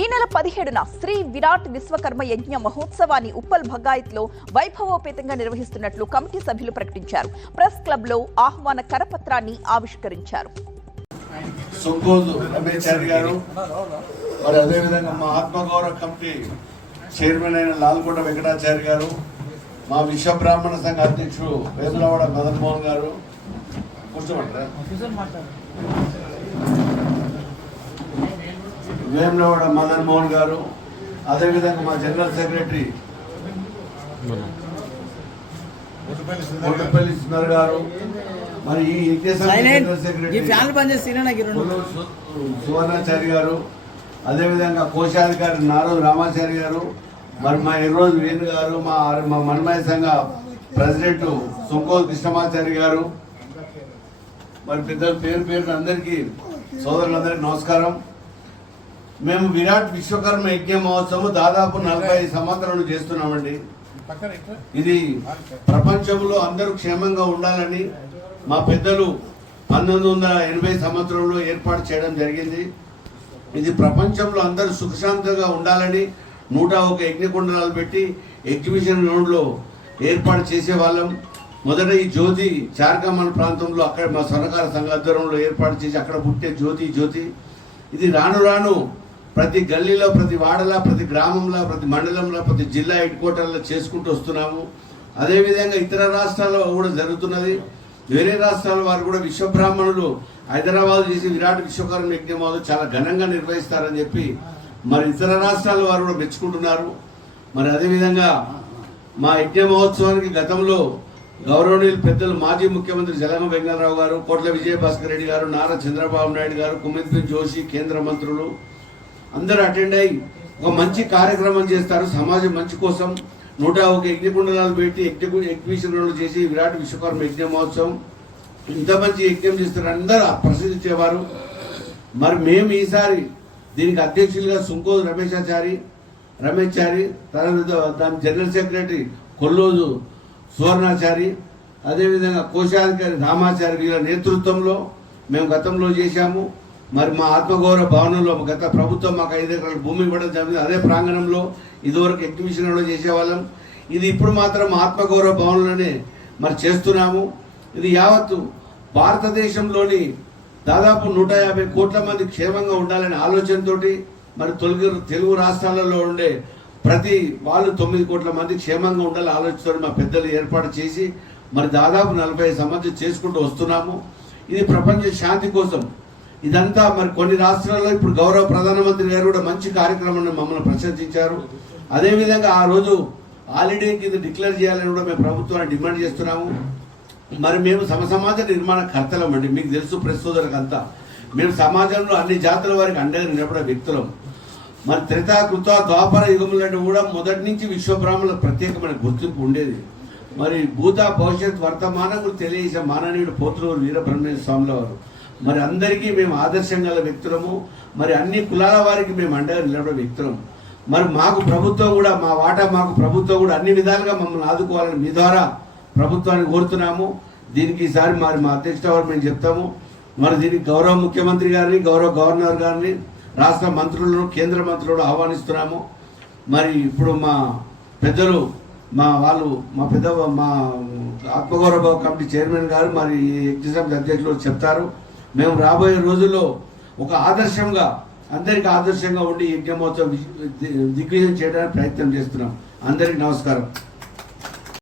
ఈ నెల పదిహేడున శ్రీ విరాట్ విశ్వకర్మ యజ్ఞ మహోత్సవాన్ని ఉప్పల్ భగాయత్లో వైభవోపేతంగా నిర్వహిస్తున్నట్లు కమిటీ సభ్యులు ప్రకటించారు. ప్రెస్ క్లబ్లో ఆహ్వాన కరపత్రాన్ని ఆవిష్కరించారు. సుంకోజు రమేశారి గారు మరి అదేవిధంగా మా ఆత్మగౌరవ కమిటీ చైర్మన్ అయిన లాల్గొండ వెంకటాచార్య గారు మా విశ్వ బ్రాహ్మణ సంఘ అధ్యక్షుడు వేదులవాడ మదన్ మోహన్ గారు. కూర్చోమంటారా? వేములవాడ మదన్ మోహన్ గారు అదేవిధంగా మా జనరల్ సెక్రటరీ కొట్టపల్లి సుందర్ గారు. మరి ఈ జనరల్ సెక్రటరీ సువర్ణాచారి గారు అదేవిధంగా కోశాధికారి నారదు రామాచారి గారు మరి మా ఈరోజు వేణు గారు మా మా మన్మయ సంఘ ప్రెసిడెంట్ సుంకోల్ కృష్ణమాచారి గారు. మరి పెద్దల పేరు పేరున అందరికీ సోదరులందరికీ నమస్కారం. మేము విరాట్ విశ్వకర్మ యజ్ఞ మహోత్సవం దాదాపు నలభై ఐదు సంవత్సరాలు చేస్తున్నామండి. ఇది ప్రపంచంలో అందరూ క్షేమంగా ఉండాలని మా పెద్దలు పంతొమ్మిది వందల ఎనభై సంవత్సరంలో ఏర్పాటు చేయడం జరిగింది. ఇది ప్రపంచంలో అందరూ సుఖశాంతంగా ఉండాలని నూట ఒక యజ్ఞకుండలాలు పెట్టి ఎగ్జిబిషన్ గ్రౌండ్లో ఏర్పాటు చేసేవాళ్ళం. మొదట ఈ జ్యోతి చార్కమన్ ప్రాంతంలో అక్కడ మా స్వర్ణకార సంఘ ఆధ్వర్యంలో ఏర్పాటు చేసి అక్కడ పుట్టే జ్యోతి జ్యోతి. ఇది రాను రాను ప్రతి గల్లీలో ప్రతి వాడలా ప్రతి గ్రామంలో ప్రతి మండలంలో ప్రతి జిల్లా హెడ్ క్వార్టర్లో చేసుకుంటూ వస్తున్నాము. అదేవిధంగా ఇతర రాష్ట్రాల్లో కూడా జరుగుతున్నది. వేరే రాష్ట్రాల వారు కూడా విశ్వబ్రాహ్మణులు హైదరాబాద్ చేసి విరాట్ విశ్వకర్మ యజ్ఞమాలు చాలా ఘనంగా నిర్వహిస్తారని చెప్పి మరి ఇతర రాష్ట్రాల వారు కూడా మెచ్చుకుంటున్నారు. మరి అదేవిధంగా మా యజ్ఞ మహోత్సవానికి గతంలో గౌరవనీయులు పెద్దలు మాజీ ముఖ్యమంత్రి జలగం వెంకటరావు గారు కోట్ల విజయభాస్కర్ రెడ్డి గారు నారా చంద్రబాబు నాయుడు గారు కుమిత్ జోషి కేంద్ర మంత్రులు అందరూ అటెండ్ అయ్యి ఒక మంచి కార్యక్రమం చేస్తారు. సమాజం మంచి కోసం నూట ఒక యజ్ఞకుండలాలు పెట్టి యజ్ఞ ఎగ్జిబిషన్లు చేసి విరాట్ విశ్వకర్మ యజ్ఞ మహోత్సవం. ఇంత మంచి యజ్ఞం చేస్తారు. అందరూ ప్రసిద్ధించేవారు మరి మేము ఈసారి దీనికి అధ్యక్షులుగా సుంకోదు రమేశాచారి రమేష్ చారి తర్వాత దాని జనరల్ సెక్రటరీ కొల్లోజు సువర్ణాచారి అదేవిధంగా కోశాధికారి రామాచారి వీళ్ళ నేతృత్వంలో మేము గతంలో చేశాము. మరి మా ఆత్మగౌరవ భవనంలో గత ప్రభుత్వం మాకు ఐదు ఎకరాల భూమి ఇవ్వడం జరిగింది. అదే ప్రాంగణంలో ఇదివరకు ఎగ్జిబిషన్ కూడా చేసేవాళ్ళం. ఇది ఇప్పుడు మాత్రం ఆత్మగౌరవ భవనంలోనే మరి చేస్తున్నాము. ఇది యావత్తు భారతదేశంలోని దాదాపు నూట యాభై కోట్ల మంది క్షేమంగా ఉండాలనే ఆలోచనతోటి మరి తొలగి తెలుగు రాష్ట్రాలలో ఉండే ప్రతి వాళ్ళు తొమ్మిది కోట్ల మంది క్షేమంగా ఉండాలని ఆలోచనతో మా పెద్దలు ఏర్పాటు చేసి మరి దాదాపు నలభై సంవత్సరం చేసుకుంటూ వస్తున్నాము. ఇది ప్రపంచ శాంతి కోసం ఇదంతా మరి కొన్ని రాష్ట్రాల్లో ఇప్పుడు గౌరవ ప్రధానమంత్రి గారు కూడా మంచి కార్యక్రమాన్ని మమ్మల్ని ప్రశంసించారు. అదేవిధంగా ఆ రోజు హాలిడే కింద డిక్లేర్ చేయాలని కూడా మేము ప్రభుత్వాన్ని డిమాండ్ చేస్తున్నాము. మరి మేము సమ సమాజ నిర్మాణ కర్తలం అండి. మీకు తెలుసు ప్రెస్ సోదరులకు అంతా. మేము సమాజంలో అన్ని జాతుల వారికి అండగా నిలబడే వ్యక్తులం. మరి త్రిత కృత ద్వాపర యుగములంటే కూడా మొదటి నుంచి విశ్వబ్రాహ్మణుల ప్రత్యేకమైన గుర్తింపు ఉండేది. మరి భూత భవిష్యత్ వర్తమానం తెలియజేసే మాననీయుడు పోతులూరు వీరబ్రహ్మేశ్వర స్వామిల వారు మరి అందరికీ మేము ఆదర్శం గల వ్యక్తులము. మరి అన్ని కులాల వారికి మేము అండగా నిలబడే వ్యక్తులం. మరి మాకు ప్రభుత్వం కూడా మా వాటా మాకు ప్రభుత్వం కూడా అన్ని విధాలుగా మమ్మల్ని ఆదుకోవాలని మీ ద్వారా ప్రభుత్వాన్ని కోరుతున్నాము. దీనికి ఈసారి మరి మా అధ్యక్ష వారు మేము చెప్తాము. మరి దీనికి గౌరవ ముఖ్యమంత్రి గారిని గౌరవ గవర్నర్ గారిని రాష్ట్ర మంత్రులను కేంద్ర మంత్రులను ఆహ్వానిస్తున్నాము. మరి ఇప్పుడు మా పెద్దలు మా వాళ్ళు మా పెద్ద మా ఆత్మగౌరవ కమిటీ చైర్మన్ గారు మరి ఎగ్జిబిషన్ అధ్యక్షులు చెప్తారు. మేము రాబోయే రోజుల్లో ఒక ఆదర్శంగా అందరికీ ఆదర్శంగా ఉండి యజ్ఞమోత్సవం దిగ్విజయం చేయడానికి ప్రయత్నం చేస్తున్నాం. అందరికీ నమస్కారం.